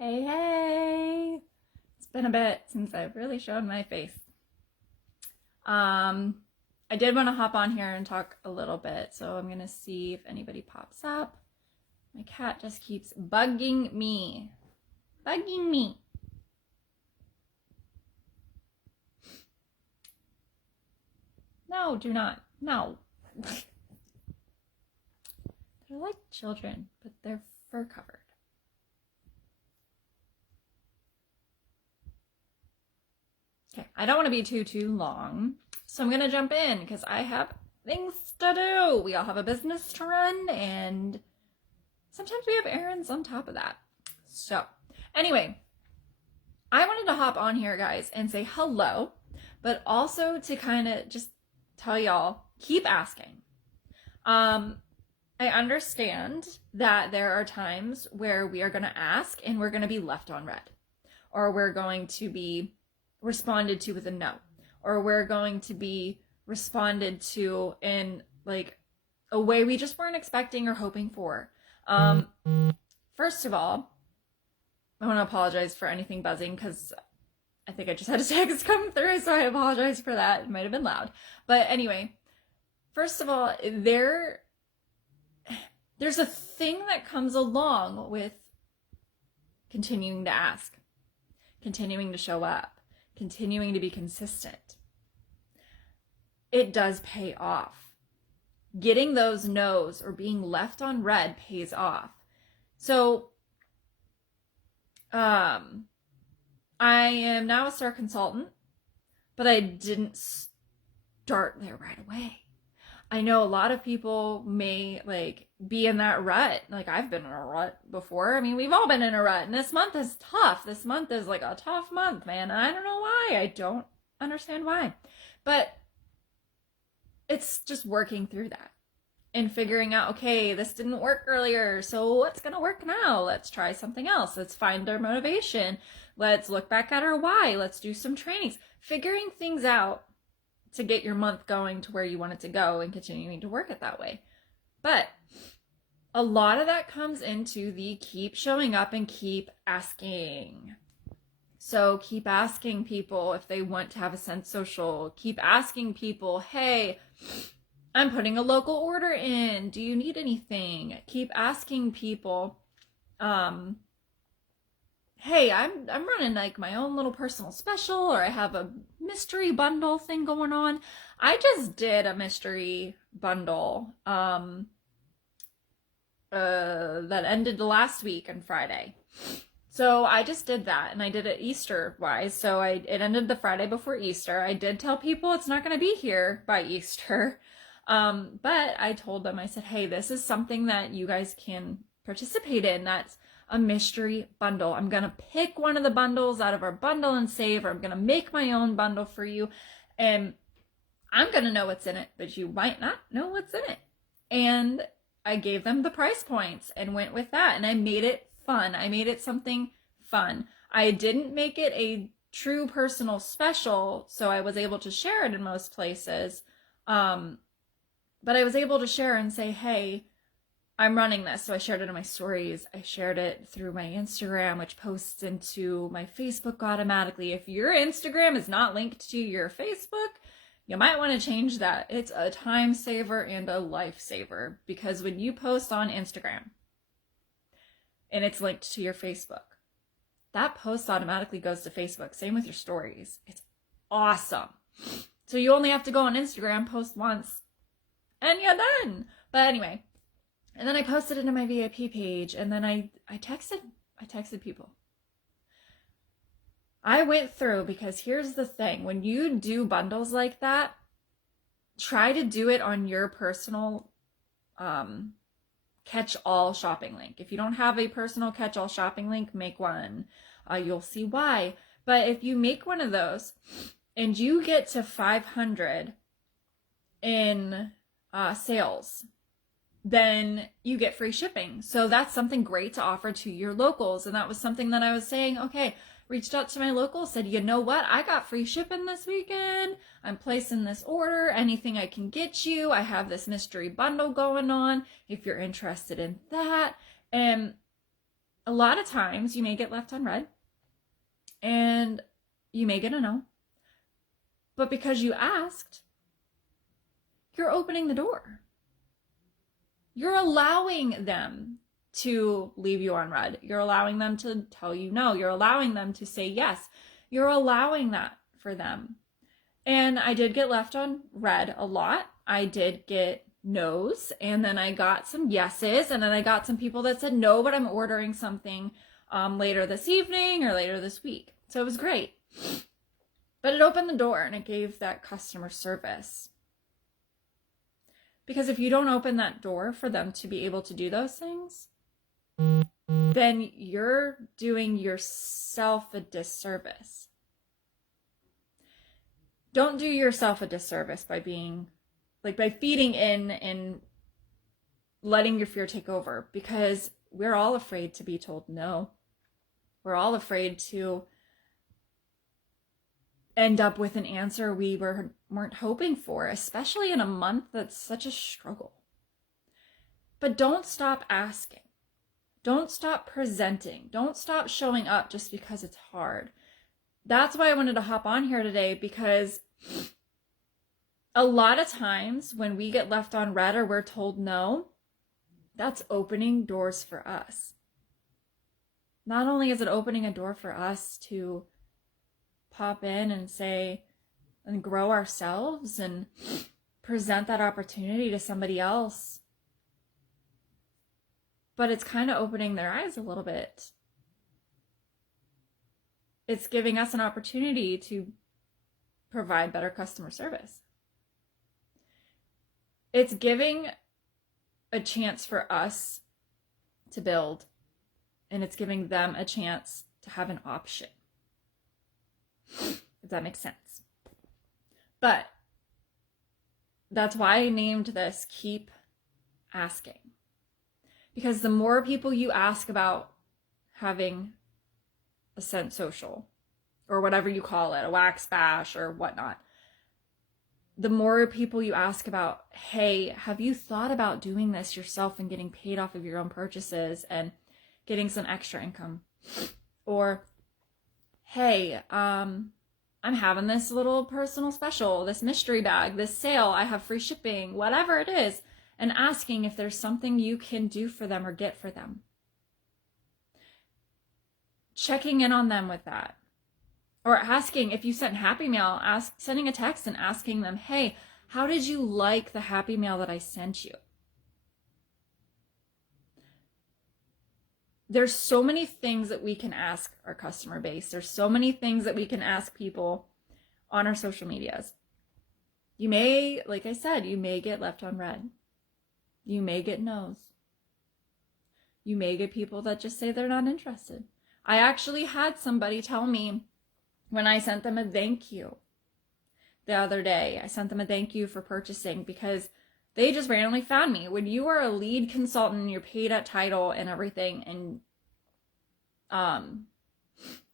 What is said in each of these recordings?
Hey, hey! It's been a bit since I've really shown my face. I did want to hop on here and talk a little bit, so I'm gonna see if anybody pops up. My cat just keeps bugging me. Bugging me. No, do not. No. They're like children, but they're fur covered. Okay, I don't want to be too long, so I'm gonna jump in because I have things to do. We all have a business to run, and sometimes we have errands on top of that. So, anyway, I wanted to hop on here, guys, and say hello, but also to kind of just tell y'all, keep asking. I understand that there are times where we are going to ask and we're going to be left on red, or we're going to be responded to with a no, or we're going to be responded to in like a way we just weren't expecting or hoping for. First of all, I want to apologize for anything buzzing because I think I just had a text come through, so I apologize for that. It might have been loud. But anyway, first of all, there's a thing that comes along with continuing to ask, continuing to show up, continuing to be consistent. It does pay off. Getting those no's or being left on red pays off. So, I am now a STAR consultant, but I didn't start there right away. I know a lot of people may be in that rut. Like, I've been in a rut before. I mean, we've all been in a rut, and this month is tough. This month is like a tough month, man. And I don't know why. I don't understand why. But it's just working through that and figuring out, okay, this didn't work earlier, so what's gonna work now? Let's try something else. Let's find our motivation. Let's look back at our why. Let's do some trainings. Figuring things out to get your month going to where you want it to go and continuing to work it that way. But a lot of that comes into the keep showing up and keep asking. So keep asking people if they want to have a Sense Social. Keep asking people, hey, I'm putting a local order in. Do you need anything? Keep asking people, hey, I'm running like my own little personal special, or I have a mystery bundle thing going on. I just did a mystery bundle that ended last week on Friday. So I just did that, and I did it Easter wise. So it ended the Friday before Easter. I did tell people it's not going to be here by Easter. But I told them, I said, hey, this is something that you guys can participate in. That's a mystery bundle. I'm going to pick one of the bundles out of our bundle and save, or I'm going to make my own bundle for you. And I'm going to know what's in it, but you might not know what's in it. And I gave them the price points and went with that. And I made it fun. I made it something fun. I didn't make it a true personal special, so I was able to share it in most places. But I was able to share and say, hey, I'm running this. So I shared it in my stories. I shared it through my Instagram, which posts into my Facebook automatically. If your Instagram is not linked to your Facebook, you might want to change that. It's a time saver and a life saver, because when you post on Instagram and it's linked to your Facebook, that post automatically goes to Facebook. Same with your stories. It's awesome. So you only have to go on Instagram, post once, and you're done. But anyway, and then I posted it in my VIP page, and then I texted people. I went through, because here's the thing. When you do bundles like that, try to do it on your personal catch-all shopping link. If you don't have a personal catch-all shopping link, make one. You'll see why. But if you make one of those and you get to 500 in sales, then you get free shipping. So that's something great to offer to your locals. And that was something that I was saying, okay, reached out to my locals, said, you know what? I got free shipping this weekend. I'm placing this order. Anything I can get you. I have this mystery bundle going on if you're interested in that. And a lot of times you may get left on red and you may get a no. But because you asked, you're opening the door. You're allowing them to leave you on red. You're allowing them to tell you no. You're allowing them to say yes. You're allowing that for them. And I did get left on red a lot. I did get no's, and then I got some yeses, and then I got some people that said no, but I'm ordering something later this evening or later this week. So it was great. But it opened the door and it gave that customer service. Because if you don't open that door for them to be able to do those things, then you're doing yourself a disservice. Don't do yourself a disservice by feeding in and letting your fear take over, because we're all afraid to be told no. We're all afraid to end up with an answer we weren't hoping for, especially in a month that's such a struggle. But don't stop asking. Don't stop presenting. Don't stop showing up just because it's hard. That's why I wanted to hop on here today, because a lot of times when we get left on red or we're told no, that's opening doors for us. Not only is it opening a door for us to pop in and say and grow ourselves and present that opportunity to somebody else, but it's kind of opening their eyes a little bit. It's giving us an opportunity to provide better customer service. It's giving a chance for us to build, and it's giving them a chance to have an option. If that makes sense. But that's why I named this Keep Asking. Because the more people you ask about having a scent social, or whatever you call it, a wax bash or whatnot, the more people you ask about, hey, have you thought about doing this yourself and getting paid off of your own purchases and getting some extra income? Or, hey, I'm having this little personal special, this mystery bag, this sale, I have free shipping, whatever it is, and asking if there's something you can do for them or get for them. Checking in on them with that. Or asking, if you sent Happy Mail, sending a text and asking them, hey, how did you like the Happy Mail that I sent you? There's so many things that we can ask our customer base. There's so many things that we can ask people on our social medias. You may, like I said, you may get left on red. You may get no's. You may get people that just say they're not interested. I actually had somebody tell me when I sent them a thank you the other day. I sent them a thank you for purchasing because they just randomly found me. When you are a lead consultant and you're paid at title and everything, and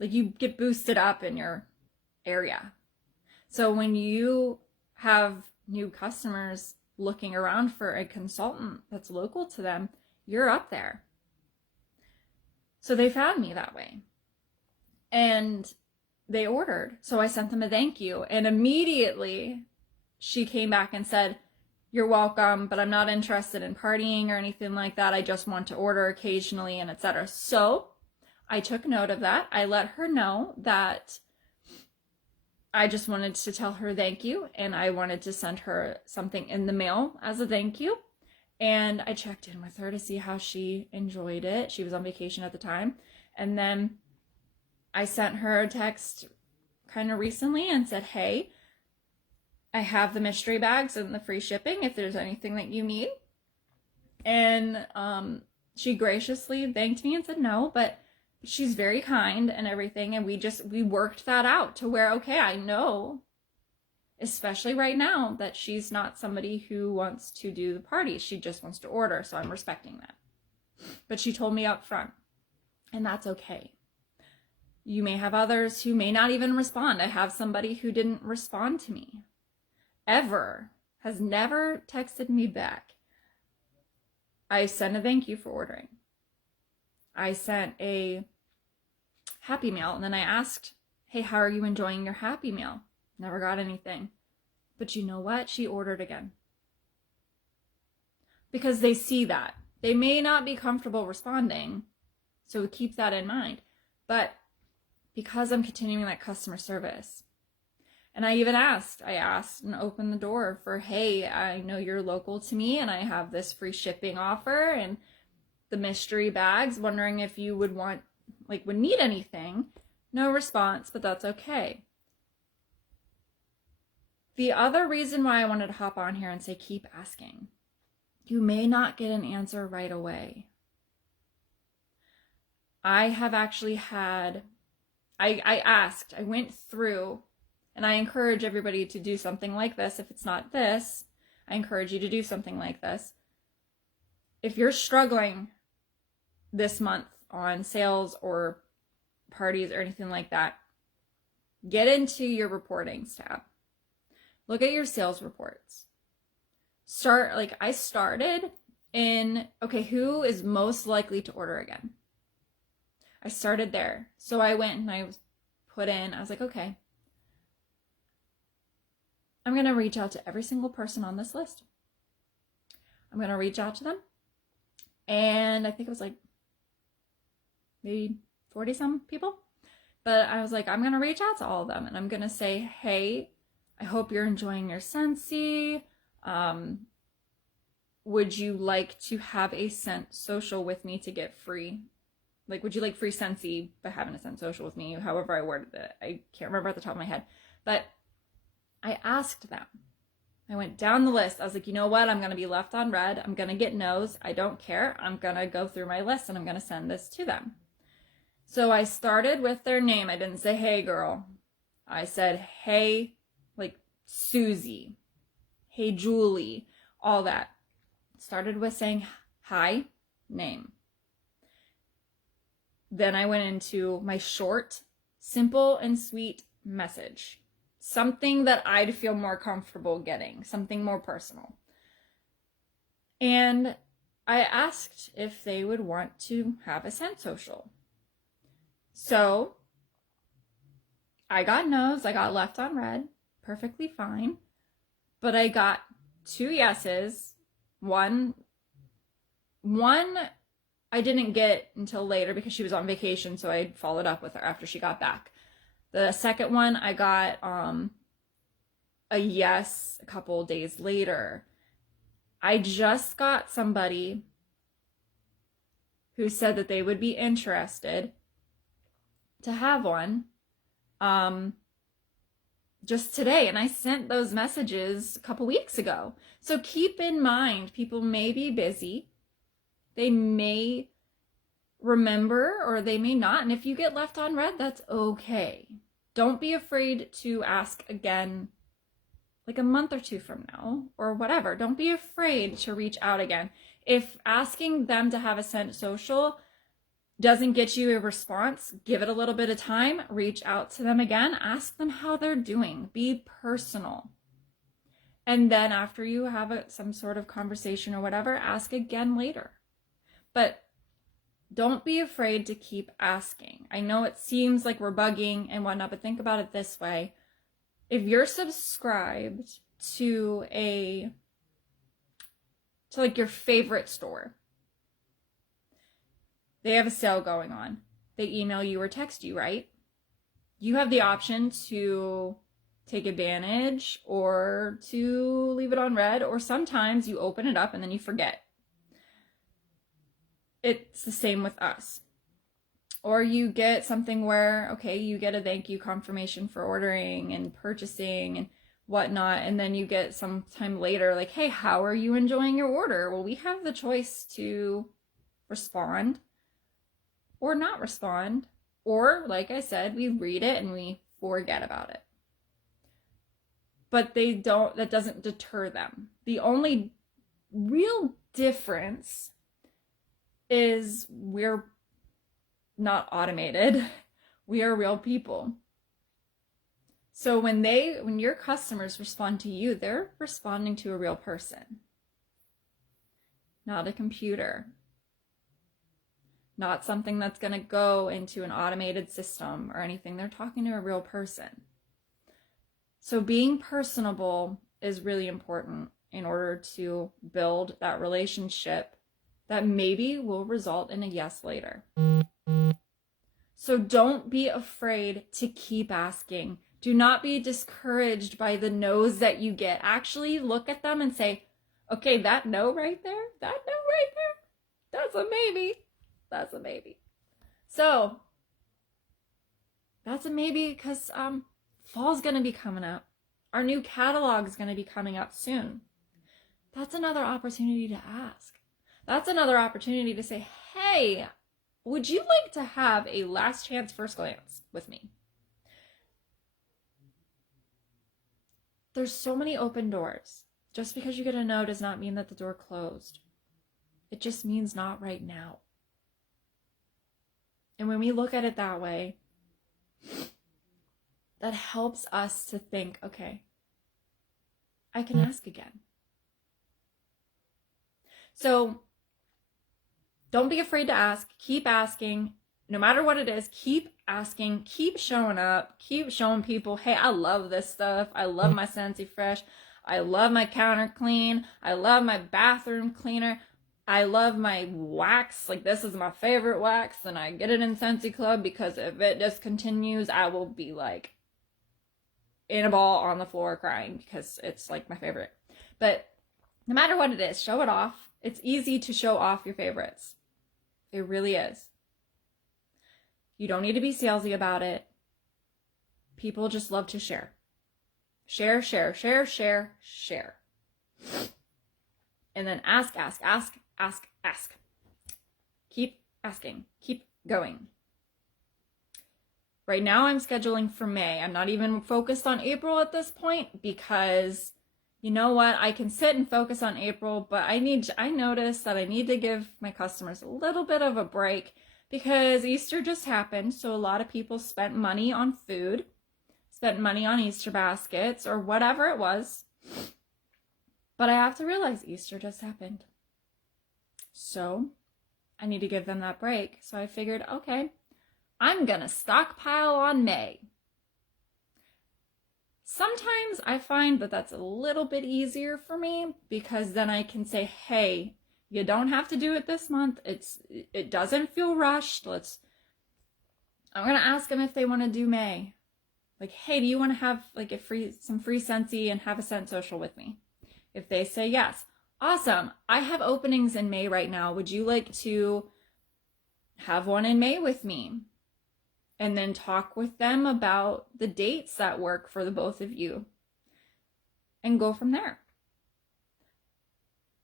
like you get boosted up in your area. So when you have new customers looking around for a consultant that's local to them, you're up there. So they found me that way. And they ordered. So I sent them a thank you. And immediately she came back and said, you're welcome, but I'm not interested in partying or anything like that. I just want to order occasionally and etc. So I took note of that. I let her know that I just wanted to tell her thank you, and I wanted to send her something in the mail as a thank you. And I checked in with her to see how she enjoyed it. She was on vacation at the time. And then I sent her a text kind of recently and said, hey, I have the mystery bags and the free shipping if there's anything that you need. And she graciously thanked me and said no, but she's very kind and everything. And we worked that out to where, okay, I know, especially right now, that she's not somebody who wants to do the party. She just wants to order. So I'm respecting that. But she told me up front, and that's okay. You may have others who may not even respond. I have somebody who didn't respond to me ever, has never texted me back. I sent a thank you for ordering. I sent a Happy Meal, and then I asked, hey, how are you enjoying your Happy Meal? Never got anything. But you know what? She ordered again. Because they see that. They may not be comfortable responding, so keep that in mind. But because I'm continuing that customer service, and I even asked and opened the door for, hey, I know you're local to me and I have this free shipping offer and the mystery bags, wondering if you would need anything. No response, but that's okay. The other reason why I wanted to hop on here and say keep asking. You may not get an answer right away. I have actually had, I asked, I went through, and I encourage everybody to do something like this. If it's not this, I encourage you to do something like this. If you're struggling this month on sales or parties or anything like that, get into your reportings tab. Look at your sales reports. I started in, okay, who is most likely to order again? I started there. So I went and I was like, okay, I'm going to reach out to every single person on this list. I'm going to reach out to them. And I think it was like maybe 40 some people. But I was like, I'm going to reach out to all of them. And I'm going to say, hey, I hope you're enjoying your Scentsy. Would you like to have a Scent social with me to get free? Like, would you like free Scentsy by having a Scent social with me? However I worded it. I can't remember at the top of my head. But I asked them. I went down the list. I was like, you know what? I'm going to be left on red. I'm going to get no's. I don't care. I'm going to go through my list and I'm going to send this to them. So I started with their name. I didn't say, hey, girl. I said, hey, like Susie. Hey, Julie. All that. Started with saying, hi, name. Then I went into my short, simple, and sweet message. Something that I'd feel more comfortable getting. Something more personal. And I asked if they would want to have a Scent social. So I got no's. I got left on red. Perfectly fine. But I got 2 yeses. One I didn't get until later because she was on vacation, so I followed up with her after she got back. The second one, I got a yes a couple days later. I just got somebody who said that they would be interested to have one just today, and I sent those messages a couple weeks ago. So keep in mind, people may be busy. They may remember or they may not. And if you get left on red, that's okay. Don't be afraid to ask again like a month or 2 from now or whatever. Don't be afraid to reach out again. If asking them to have a Scent social doesn't get you a response, give it a little bit of time, reach out to them again, ask them how they're doing, be personal. And then after you have some sort of conversation or whatever, ask again later. But don't be afraid to keep asking. I know it seems like we're bugging and whatnot, but think about it this way. If you're subscribed to like your favorite store, they have a sale going on. They email you or text you, right? You have the option to take advantage or to leave it on red, or sometimes you open it up and then you forget. It's the same with us. Or you get something where, okay, you get a thank you confirmation for ordering and purchasing and whatnot, and then you get some time later like, hey, how are you enjoying your order? Well, we have the choice to respond or not respond, or like I said, we read it and we forget about it. But that doesn't deter them. The only real difference is we're not automated. We are real people. So when your customers respond to you, they're responding to a real person, not a computer. not something that's going to go into an automated system or anything. They're talking to a real person. So being personable is really important in order to build that relationship that maybe will result in a yes later. So don't be afraid to keep asking. Do not be discouraged by the no's that you get. Actually look at them and say, okay, that no right there, that's a maybe. That's a maybe. So that's a maybe because fall's going to be coming up. Our new catalog is going to be coming up soon. That's another opportunity to ask. That's another opportunity to say, hey, would you like to have a last chance first glance with me? There's so many open doors. Just because you get a no does not mean that the door closed. It just means not right now. And when we look at it that way, that helps us to think, okay, I can ask again. So don't be afraid to ask. Keep asking. No matter what it is, keep asking. Keep showing up. Keep showing people, hey, I love this stuff. I love my Scentsy Fresh. I love my counter clean. I love my bathroom cleaner. I love my wax. Like, this is my favorite wax, and I get it in Scentsy Club because if it discontinues, I will be like in a ball on the floor crying because it's like my favorite. But no matter what it is, show it off. It's easy to show off your favorites. It really is. You don't need to be salesy about it. People just love to share. Share, share, share, share, share. And then ask. Keep asking. Keep going. Right now I'm scheduling for May. I'm not even focused on April at this point because you know what? I can sit and focus on April, but I noticed that I need to give my customers a little bit of a break because Easter just happened. So a lot of people spent money on food, spent money on Easter baskets or whatever it was. But I have to realize Easter just happened. So I need to give them that break. So I figured, okay, I'm going to stockpile on May. Sometimes I find that that's a little bit easier for me because then I can say, hey, you don't have to do it this month. It doesn't feel rushed. I'm going to ask them if they want to do May. Like, hey, do you want to have like some free Scentsy and have a scent social with me? If they say yes, awesome. I have openings in May right now. Would you like to have one in May with me? And then talk with them about the dates that work for the both of you and go from there.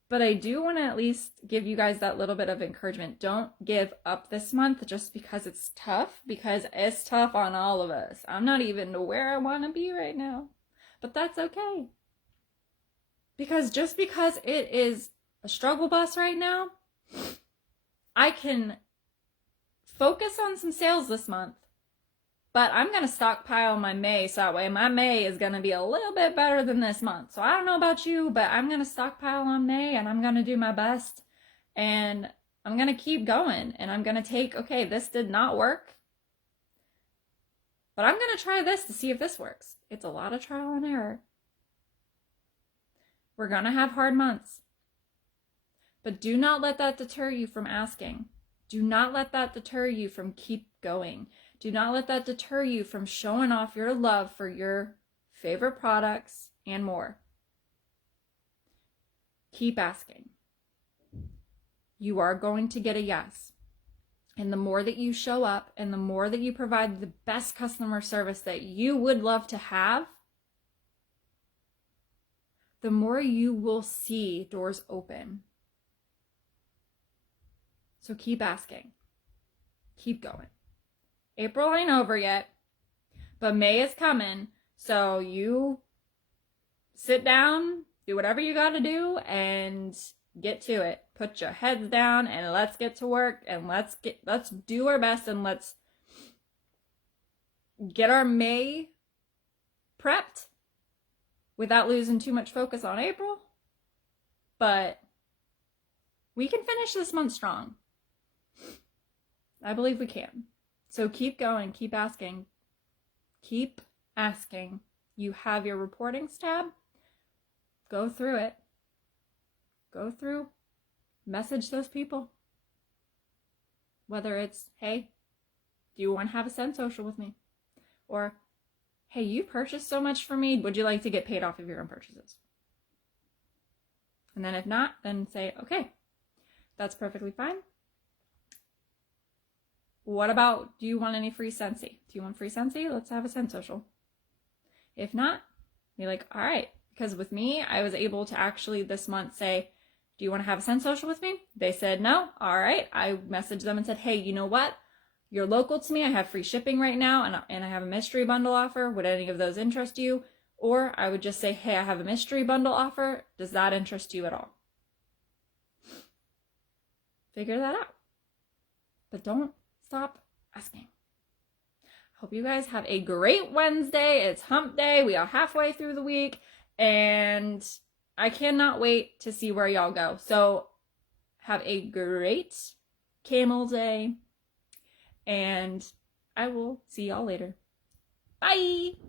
But I do want to at least give you guys that little bit of encouragement. Don't give up this month just because it's tough, because it's tough on all of us. I'm not even where I want to be right now, but that's okay. Because just because it is a struggle bus right now, I can focus on some sales this month. But I'm going to stockpile my May, so that way my May is going to be a little bit better than this month. So I don't know about you, but I'm going to stockpile on May, and I'm going to do my best. And I'm going to keep going, and I'm going to take, okay, this did not work. But I'm going to try this to see if this works. It's a lot of trial and error. We're going to have hard months. But do not let that deter you from asking. Do not let that deter you from keep going. Do not let that deter you from showing off your love for your favorite products and more. Keep asking. You are going to get a yes. And the more that you show up and the more that you provide the best customer service that you would love to have, the more you will see doors open. So keep asking. Keep going. April ain't over yet, but May is coming. So you sit down, do whatever you got to do, and get to it. Put your heads down and let's get to work, and let's do our best, and let's get our May prepped without losing too much focus on April. But we can finish this month strong. I believe we can. So keep going, keep asking. Keep asking. You have your reportings tab. Go through it. Go through. Message those people. Whether it's, hey, do you want to have a Send Social with me? Or, hey, you purchased so much from me. Would you like to get paid off of your own purchases? And then if not, then say, okay, that's perfectly fine. What about, do you want any free Scentsy? Do you want free Scentsy? Let's have a Send Social. If not, be like, all right. Because with me, I was able to actually this month say, do you want to have a Send Social with me? They said no. All right. I messaged them and said, hey, you know what? You're local to me. I have free shipping right now, and I have a mystery bundle offer. Would any of those interest you? Or I would just say, hey, I have a mystery bundle offer. Does that interest you at all? Figure that out. But don't stop asking. Hope you guys have a great Wednesday. It's hump day. We are halfway through the week, and I cannot wait to see where y'all go. So have a great Camel Day, and I will see y'all later. Bye!